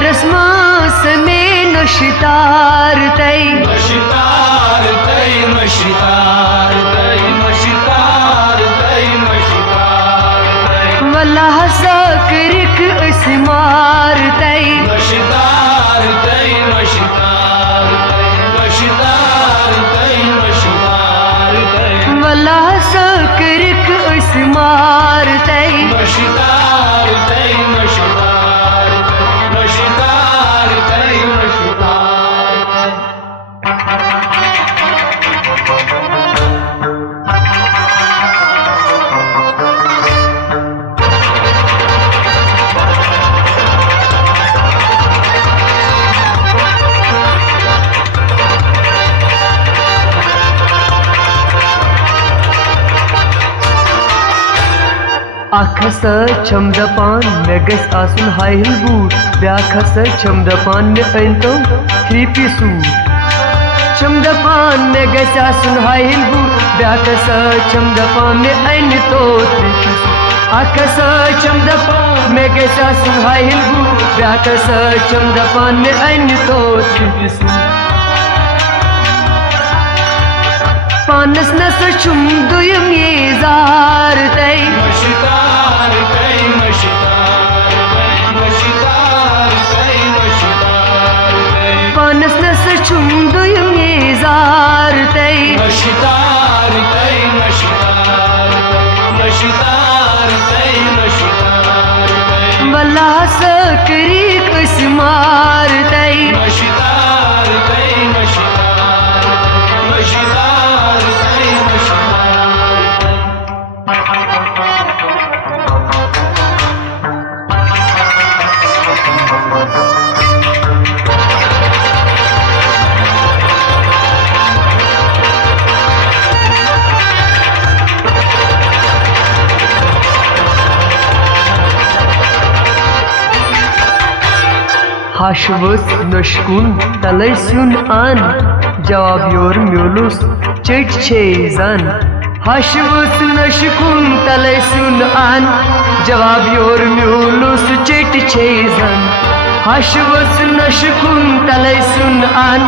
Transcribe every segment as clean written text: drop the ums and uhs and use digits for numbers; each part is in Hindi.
गरस मौसमे नशितार तै नशितार तै नशितार तै नशितार तै नशितार तै वल्लाह सकरिक इसमार तै नशितार तै नशितार तै नशितार तै नशितार तै वल्लाह सकरिक इसमार तै नशितार तै नशितार तै नशितार तै नशितार तै अख हसा छम दपान मे गस आसन हाई हिल बूट ब्याख हसा छम दपान मे अनतो 3-piece सूट छम दपान मे गस आसन हाई हिल बूट ब्याख हसा छम दपान मे अनतो 3-piece सूट अख हसा छम दपान मे गस आसन हाई हिल बूट ब्याख हसा छम दपान मे अनतो 3-piece सूट पानस नस छुम दुयम ये जार तै नशितार तै नशितार तै नशितार तै नशितार तै पानस नस छुम दुयम ये जार तै नशितार तै नशितार तै नशितार तै नशितार तै वल्लाह सकरिक इसमार तै नशितार तै नशितार तै नशितार तै नशितार तै हाशवस नशकुन तलै सुन आन जवाब योर म्योलुस चिट छे जन हाशवस नशकुन तलै सुन आन जवाब योर म्योलुस चिट छे जन हाशवस नशकुन तलै सुन आन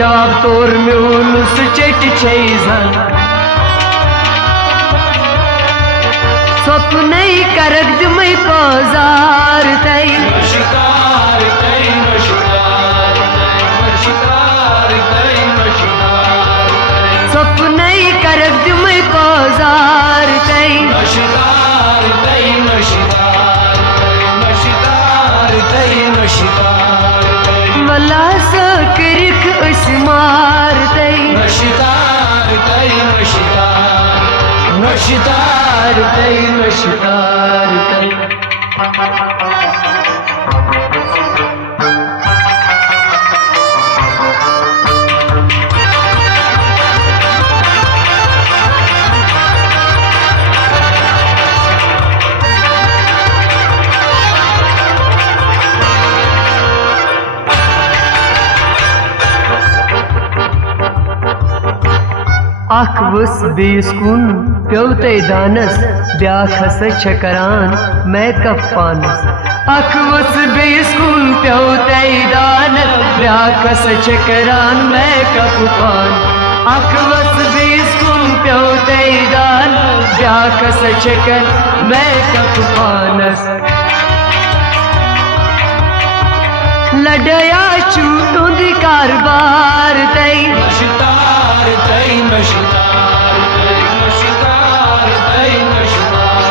जवाब तोर म्योलुस चिट छे जन स्वप्नै करक दिमै पजार तै नशितार तै नशितार तै नशितार तै नशितार तै स्वप्नै करक दिमै पजार तै नशितार तै नशितार तै नशितार तै नशितार तै वल्लाह सकरिक इसमार तै नशितार तै नशितार नशितार तै नशितार तै अख वस बेस कुन प्यव तै दानस ब्याख हसा छकरान मैं कप पानस अख वस बेस कुन प्यव तै दानस ब्याख हसा छकरान मैं कप पान अख वस बेस कुन प्यव तै दानस ब्याख हसा छकर मैं कप पानस लडया चूटों दी कारबार तै नशितार तै नशितार तै नशितार तै नशितार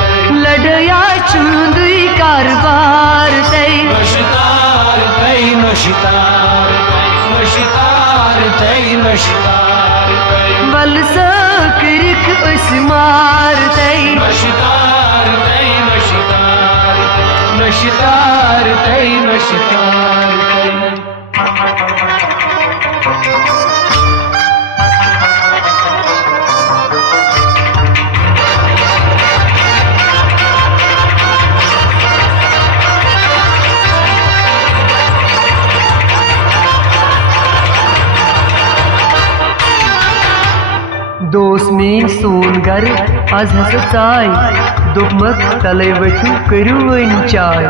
तै लडया चूंदी कारबार तै नशितार तै नशितार तै नशितार तै नशितार तै वल सकरिक इसमार तै नशितार तै नशितार तै नशितार तै नशितार तै दोस्त मीन सोन घर आज हस चाय दुपमक तले वथु करू वन चाय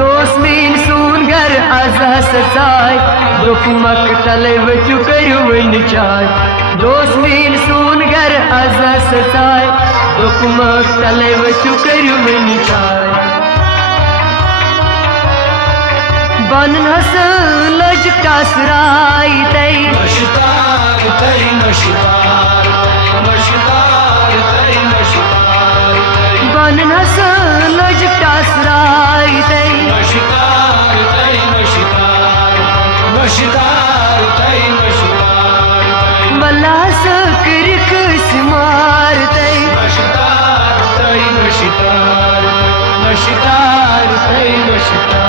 दोस मीन सून घर आज सचाय दुपमक तले वथु करू वन चाय दोस मीन सून घर आज सचाय दुपमक तले वथु करू वन चाय बनन हस लज कासराई तई नशितार तई नशितार नशितार तई नशितार बनन हस लज कासराई तई नशितार तई नशितार नशितार तई नशितार मल्लास करक स्मार तई नशितार तई नशितार नशितार तई नशितार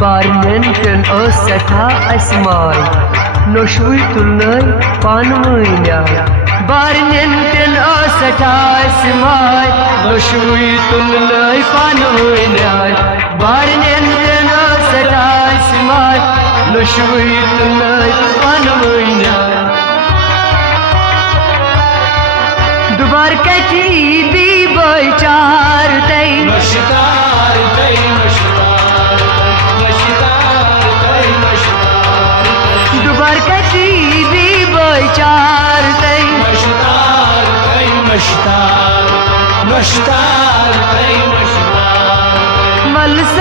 बारनन सठा असमाय नोशुई तुलनाय पानवैन्या बारनन सठा असमाय नोशुई तुलनाय पानवैन्या बारनन सठा असमाय नोशुई तुलनाय पानवैन्या दुबार कथी दी बचार तई नशितार तई नशितार नशितार तई नशितार दुबार कथी दी बचार तई नशितार तई नशितार नशितार तई नशितार मलस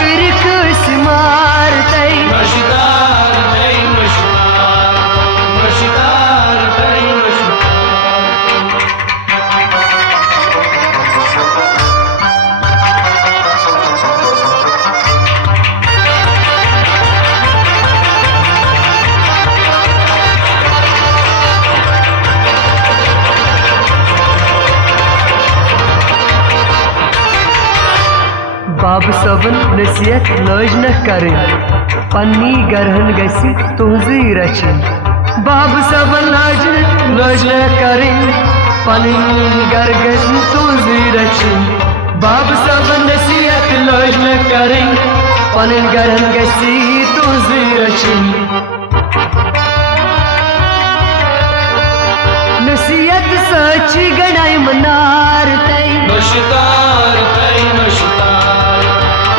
करक स्मार तई नशितार तई नशितार नशितार तई नशितार बाब सबन नसीहत लज न करें पन्नी गरहन गसी तुहजी रचन बाब सबन लज न करें पन्नी गर गसी तुहजी रचन बाब सबन नसीहत लज न करें पन्नी गरहन गसी तुहजी रचन नसीहत सची गणाई मनार तई नशितार तई नशितार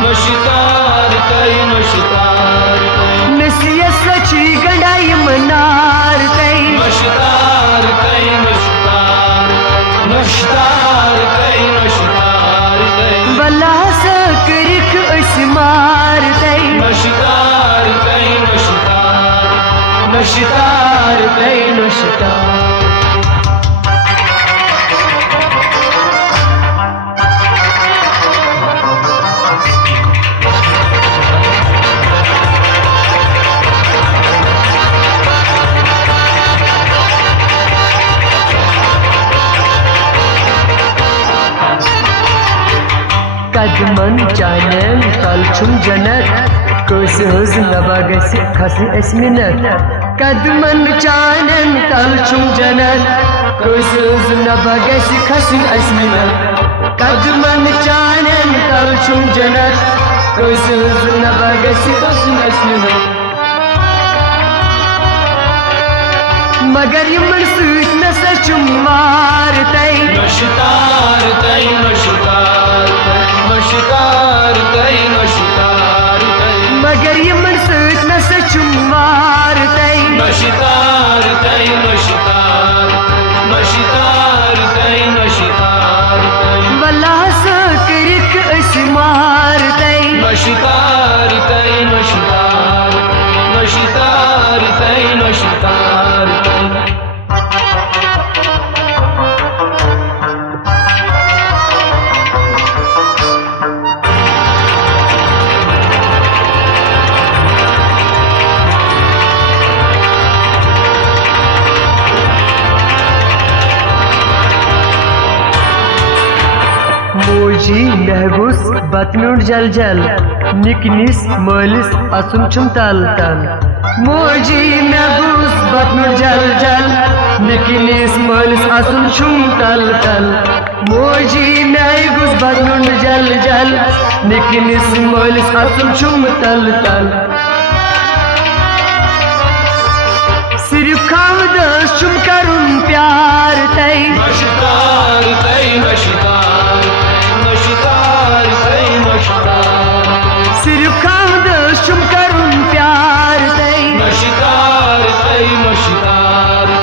नशितार तई नशितार नसीहत सची गणाई मनार तई नशितार तई नशितार नशितार तई नशितार बला करक अस्मार तई नशितार तई नशितार नशितार तई नशितार कदमन चानन तलछुम जन्नत कोस हुज नबागस खस अस्मिनत कदमन चानन तलछुम जन्नत कोस हुज नबागस खस अस्मिनत कदमन चानन तलछुम जन्नत कोस हुज नबागस खस अस्मिनत मगर यमन सूत नसा चुमार तई नशितार तई नशितार नशितार तई नशितार मगर यमन सूत नसा चुमार तई नशितार तई नशितार नशितार तई नशितार वल्लाह करक अस्मार तई नशितार तई नशितार नशितार तई नशितार मोजी नहगुस बतम्यूट जल जल निकनिस मलिस अचुन छुम तल तल मोजी मे गुस बतम्यूट जल जल निकनिस मलिस अचुन छुम तल तल मोजी मे गुस बतम्यूट जल जल निकनिस मलिस अचुन छुम तल तल सिर्फ खावदस छुम करुन प्यार तै नशितार तै नशितार नशितार तै नशितार सिर्फ खावदस छुम करुन प्यार तै नशितार तै नशितार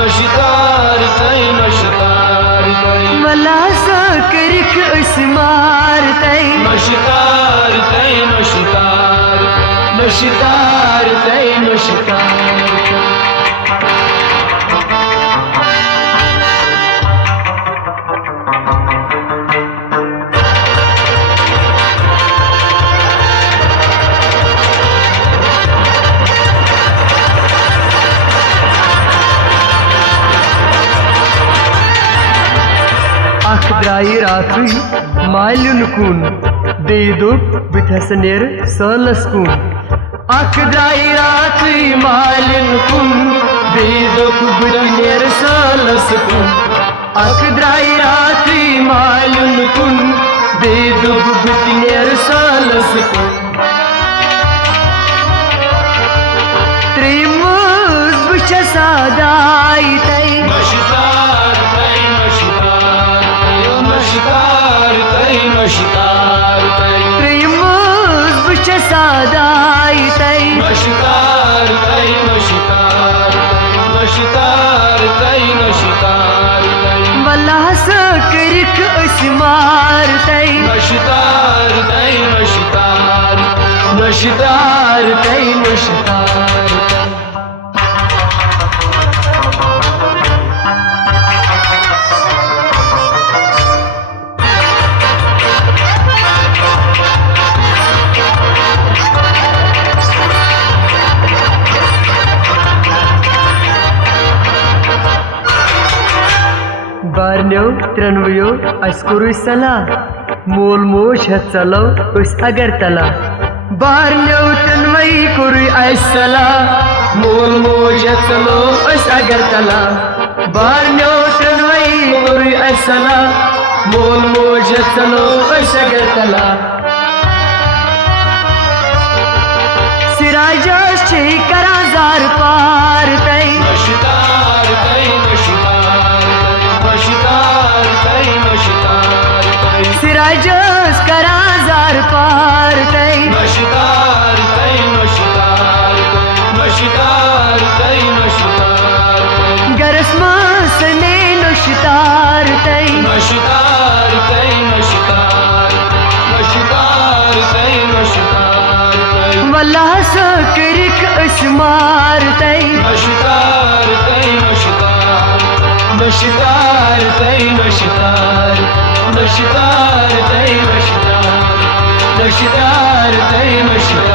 नशितार तै नशितार तै वला सकरिक अस्मार तै नशितार तै नशितार नशितार तै नशितार अख द्राई रात्रि मालिन कुन बेदुक बिथसनेर सलस कुन अख द्राई रात्रि मालिन कुन बेदुक बिथसनेर सलस कुन अख द्राई रात्रि मालिन कुन बेदुक बिथसनेर सलस कुन त्रिमुस बुछ सादाई तै नशितार तै नशितार नशितार तै नशितार तै त्रिमुस बुछ सादाई तै नशितार तै नशितार नशितार तै नशितार तै वल्लाह सकरिक अस्मार तै नशितार तै नशितार नशितार तै नशितार तै बारन्यो त्रेनवयो अस्कुरु सलाह मोल मोश है चलो उस अगर तला बारन्यो त्रेनवई कुरु सलाह मोल मोश है चलो उस अगर तला बारन्यो त्रेनवई कुरु सलाह मोल मोश है चलो उस अगर तला सिराजस छे करा जार पार तै नशितार तै नशितार नशितार तै नशितार तै सिराजस करा जार पार तै नशितार तै नशितार नशितार तै नशितार तै गरस मासने नशितार तै नशितार तै नशितार नशितार तै नशितार तै वल्लाह सकरिक अस्मार तै नशितार तै नशितार नशितार तै नशितार नशितार तै नशितार नशितार तै नशितार